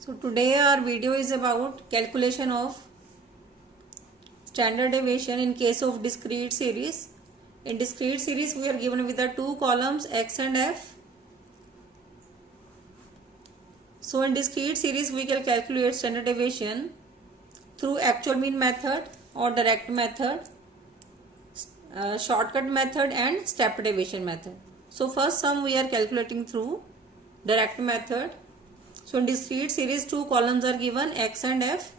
So today our video is about calculation of standard deviation in case of discrete series. In discrete series we are given with the two columns x and f. So in discrete series we can calculate standard deviation through actual mean method or direct method, shortcut method and step deviation method. So first sum we are calculating through direct method. So in discrete series two columns are given x and f.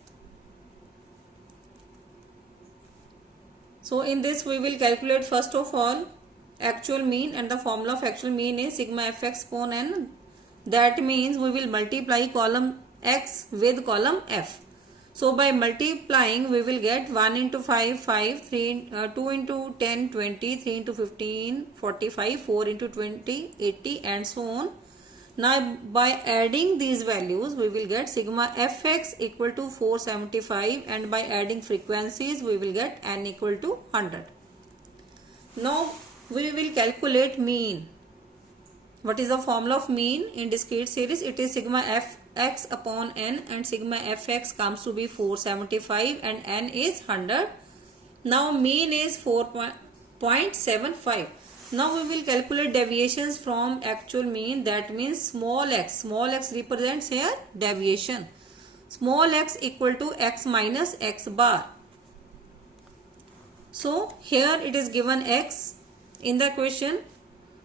So in this we will calculate first of all actual mean, and the formula of actual mean is sigma fx upon n. That means we will multiply column x with column f. So by multiplying we will get 1 into 5, 5, 3, 2 into 10, 20, 3 into 15, 45, 4 into 20, 80 and so on. Now by adding these values we will get sigma fx equal to 475, and by adding frequencies we will get n equal to 100. Now we will calculate mean. What is the formula of mean in discrete series? It is sigma fx upon n, and sigma fx comes to be 475 and n is 100. Now mean is 4.75. Now we will calculate deviations from actual mean. That means small x represents here deviation. Small x equal to x minus x bar. So here it is given x in the question.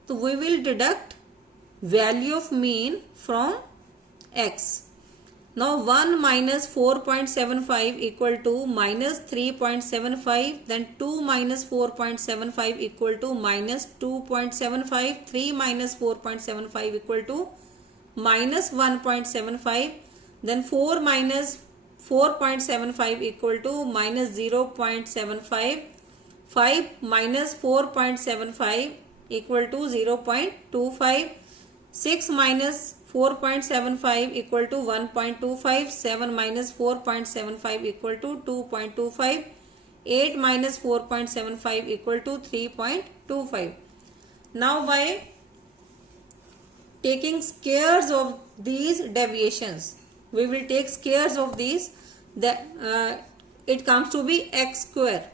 So we will deduct value of mean from x. Now 1 minus 4.75 equal to minus 3.75, then 2 minus 4.75 equal to minus 2.75, 3 minus 4.75 equal to minus 1.75, then 4 minus 4.75 equal to minus 0.75, 5 minus 4.75 equal to 0.25, 6 minus 4.75 equal to 1.25, 7 minus 4.75 equal to 2.25, 8 minus 4.75 equal to 3.25. Now by taking squares of these deviations, we will take squares of these, it comes to be x square.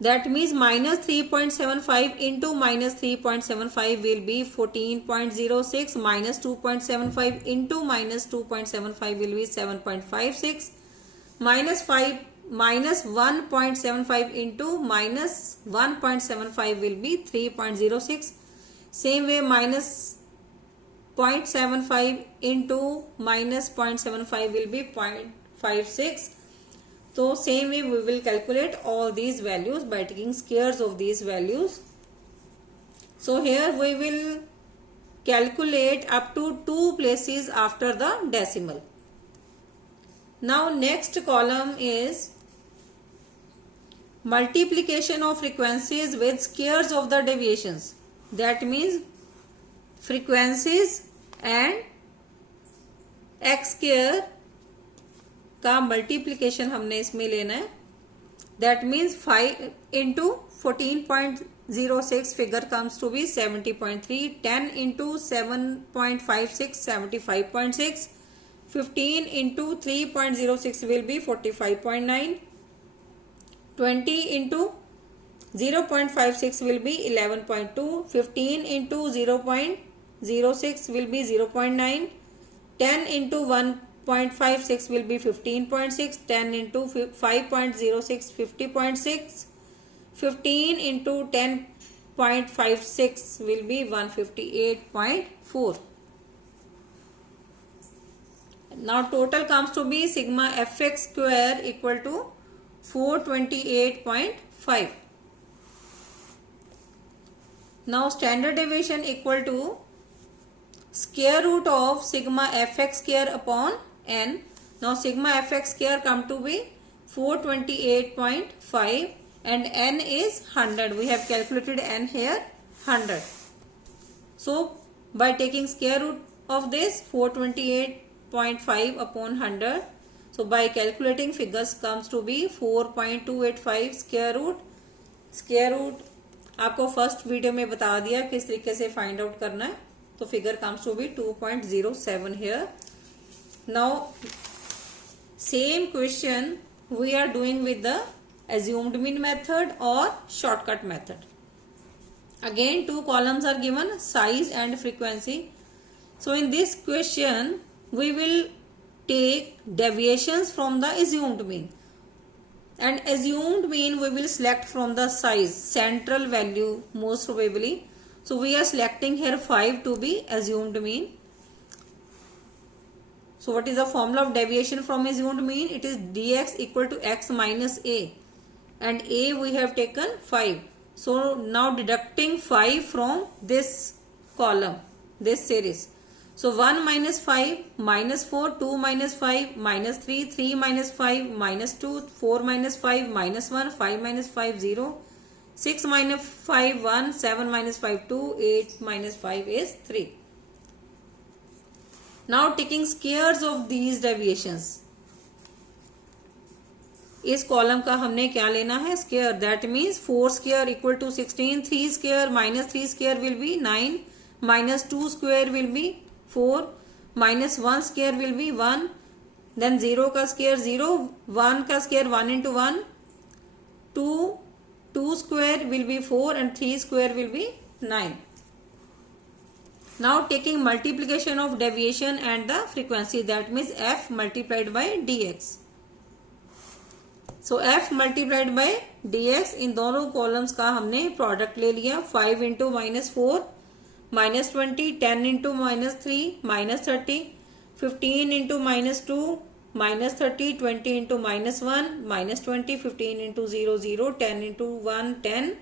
That means minus 3.75 into minus 3.75 will be 14.06, minus 2.75 into minus 2.75 will be 7.56, minus 1.75 into minus 1.75 will be 3.06. Same way minus 0.75 into minus 0.75 will be 0.56. So same way we will calculate all these values by taking squares of these values. So here we will calculate up to 2 places after the decimal. Now next column is multiplication of frequencies with squares of the deviations. That means frequencies and x square का multiplication हमने इसमें लेना है. That means 5 into 14.06 figure comes to be 70.3, 10 into 7.56 75.6, 15 into 3.06 will be 45.9, 20 into 0.56 will be 11.2, 15 into 0.06 will be 0.9, 10 into 1.56 will be 15.6, 10 into 5.06 50.6, 15 into 10.56 will be 158.4. Now total comes to be sigma fx square equal to 428.5. Now standard deviation equal to square root of sigma fx square upon n. Now sigma fx square come to be 428.5 and n is 100. We have calculated n here 100. So by taking square root of this 428.5 upon 100, so by calculating figures comes to be 4.285 square root. Square root आपको first video में बता दिया किस तरीके से find out करना है. तो figure comes to be 2.07 here. Now same question we are doing with the assumed mean method or shortcut method. Again two columns are given, size and frequency. So in this question we will take deviations from the assumed mean, and assumed mean we will select from the size, central value most probably. So we are selecting here 5 to be assumed mean. So what is the formula of deviation from assumed mean? It is dx equal to x minus a, and a we have taken 5. So now deducting 5 from this column, this series. So 1 minus 5, minus 4, 2 minus 5, minus 3, 3 minus 5, minus 2, 4 minus 5, minus 1, 5 minus 5, 0, 6 minus 5, 1, 7 minus 5, 2, 8 minus 5 is 3. Now taking squares of these deviations. इस column का हमने क्या लेना है? Square. That means 4 square equal to 16, 3 square minus 3 square will be 9, minus 2 square will be 4, minus 1 square will be 1, then 0 का square 0, 1 का square 1 into 1, 2 square will be 4 and 3 square will be 9. Now taking multiplication of deviation and the frequency, that means f multiplied by dx. So f multiplied by dx, इन दोनों columns का हमने product ले लिया. 5 into -4 -20, 10 into -3 -30, 15 into -2 -30, 20 into -1 -20, 15 into 0 0, 10 into 1 10,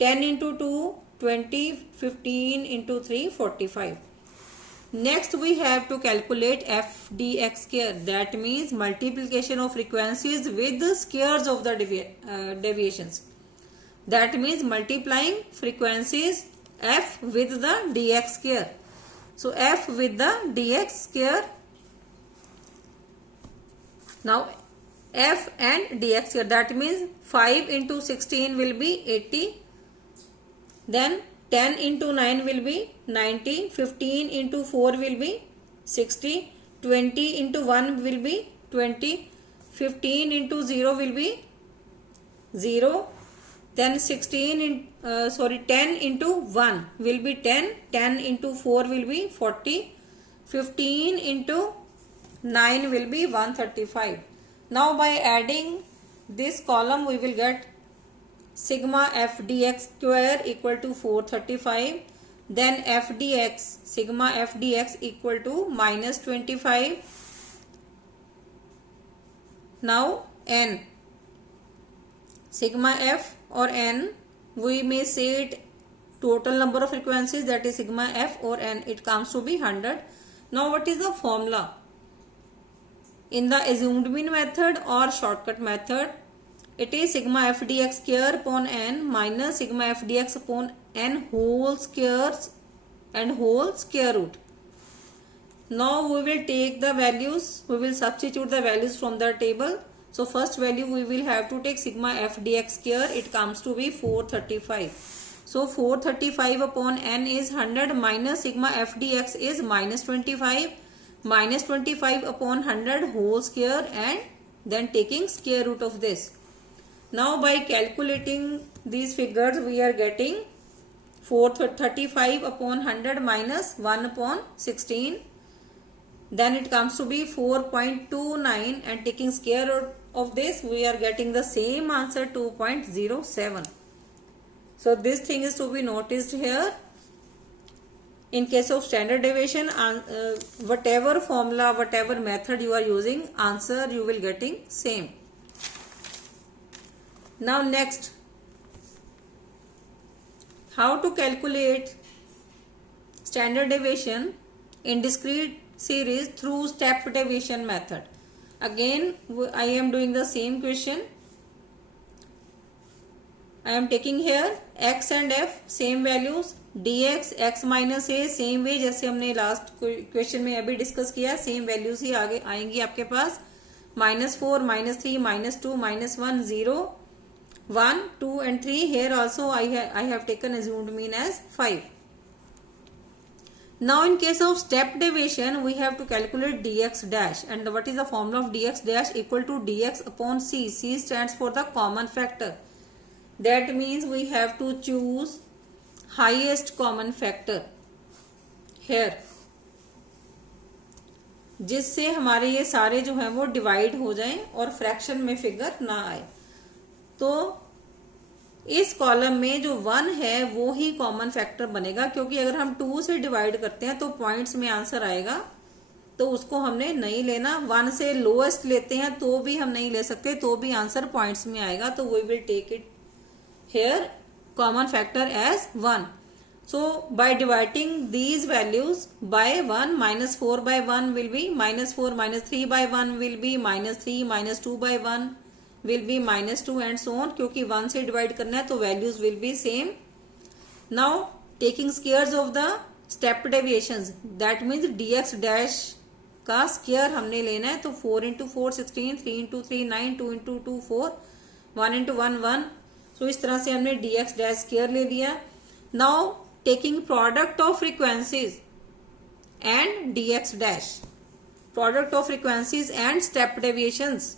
10 into 2 20, 15 into 3 45. Next we have to calculate f dx square, that means multiplication of frequencies with the squares of the deviations. That means multiplying frequencies f with the dx square. So f with the dx square. Now f and dx square, that means 5 into 16 will be 80, then 10 into 9 will be 90, 15 into 4 will be 60, 20 into 1 will be 20, 15 into 0 will be 0, then 10 into 1 will be 10, 10 into 4 will be 40, 15 into 9 will be 135. Now by adding this column we will get sigma f dx square equal to 435, then f dx, sigma f dx equal to minus 25. Now n, sigma f or n, we may say it total number of frequencies, that is sigma f or n, it comes to be 100. Now what is the formula? In the assumed mean method or shortcut method, it is sigma f dx square upon n minus sigma f dx upon n whole squares and whole square root. Now we will take the values, we will substitute the values from the table. So first value we will have to take sigma f dx square, it comes to be 435. So 435 upon n is 100 minus sigma f dx is minus 25, minus 25 upon 100 whole square, and then taking square root of this. Now by calculating these figures we are getting 435 upon 100 minus 1 upon 16. Then it comes to be 4.29, and taking square root of this we are getting the same answer, 2.07. So this thing is to be noticed here. In case of standard deviation, whatever formula, whatever method you are using, answer you will getting same. Now next, how to calculate standard deviation in discrete series through step deviation method. Again I am doing the same question. I am taking here x and f same values, dx x minus a same way जैसे हमने last question में अभी discuss किया, same values ही आगे आएंगी आपके पास. -4, -3, -2, -1, 0, 1, 2 and 3. Here also I have taken assumed mean as 5. Now in case of step deviation, we have to calculate dx dash, and what is the formula of dx dash? Equal to dx upon c. C stands for the common factor. That means we have to choose highest common factor here, जिससे हमारे ये सारे जो है वो divide हो जाएं और फ्रैक्शन में फिगर ना आए। तो इस कॉलम में जो 1 है वो ही कॉमन फैक्टर बनेगा, क्योंकि अगर हम 2 से डिवाइड करते हैं तो पॉइंट्स में आंसर आएगा, तो उसको हमने नहीं लेना। 1 से लोएस्ट लेते हैं तो भी हम नहीं ले सकते, तो भी आंसर पॉइंट्स में आएगा। तो we will take it here common factor as 1. So by dividing these values by 1, minus 4 by 1 will be minus 4, minus 3 by 1 will be minus 3, minus 2 by 1 will be minus 2 and so on, क्योंकि 1 से divide करना है तो values will be same. Now taking squares of the step deviations, that means dx dash का square हमने लेना है, तो 4 into 4 16, 3 into 3 9, 2 into 2 4, 1 into 1 1. So इस तरह से हमने dx dash स्क्वायर ले लिया. Now taking product of frequencies and dx dash, product of frequencies and step deviations.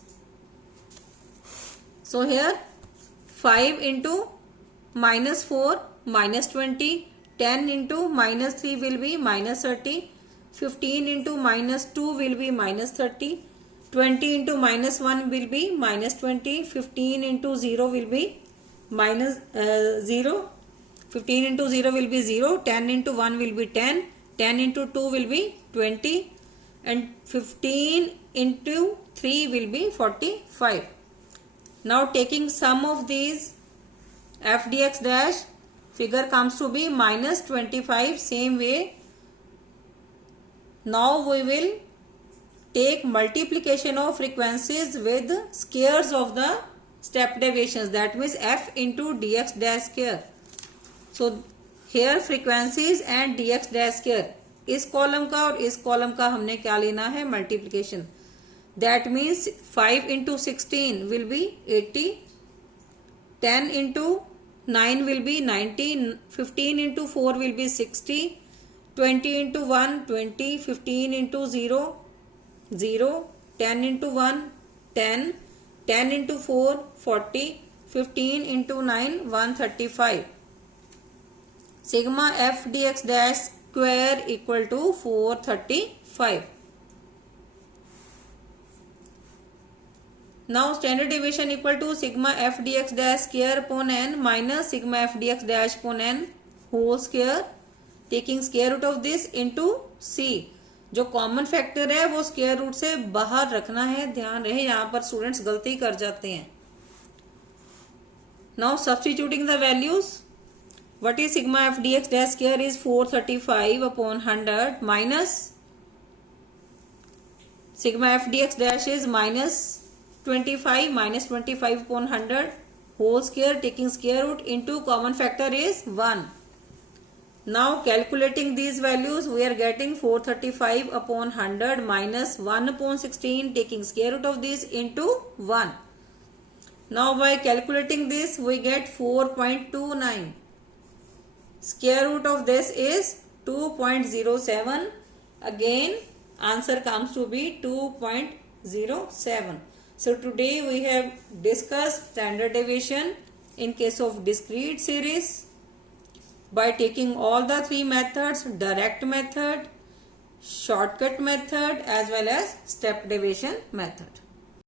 So here 5 into minus 4 minus 20, 10 into minus 3 will be minus 30, 15 into minus 2 will be minus 30, 20 into minus 1 will be minus 20, 15 into 0 will be minus 0, 15 into 0 will be 0, 10 into 1 will be 10, 10 into 2 will be 20 and 15 into 3 will be 45. Now taking sum of these f dx dash, figure comes to be minus 25. Same way, now we will take multiplication of frequencies with squares of the step deviations, that means f into dx dash square. So here frequencies and dx dash square, इस column का और इस column का हमने क्या लेना है? Multiplication. That means 5 into 16 will be 80, 10 into 9 will be 90, 15 into 4 will be 60, 20 into 1 20, 15 into 0 0, 10 into 1 10, 10 into 4 40, 15 into 9 135. Sigma f dx dash square equal to 435. Now standard deviation equal to sigma f dx dash square upon n minus sigma f dx dash upon n whole square, taking square root of this into c. जो common factor है वो square root से बाहर रखना है, ध्यान रहे, यहाँ पर स्टूडेंट्स गलती कर जाते हैं. Now substituting the values, what is sigma f dx dash square is 435 upon 100 minus sigma f dx dash is minus 25, minus 25 upon 100 whole square, taking square root into common factor is 1. Now calculating these values, we are getting 435 upon 100 minus 1 upon 16, taking square root of this into 1. Now by calculating this, we get 4.29. Square root of this is 2.07. Again answer comes to be 2.07. So today we have discussed standard deviation in case of discrete series by taking all the three methods: direct method, shortcut method as well as step deviation method.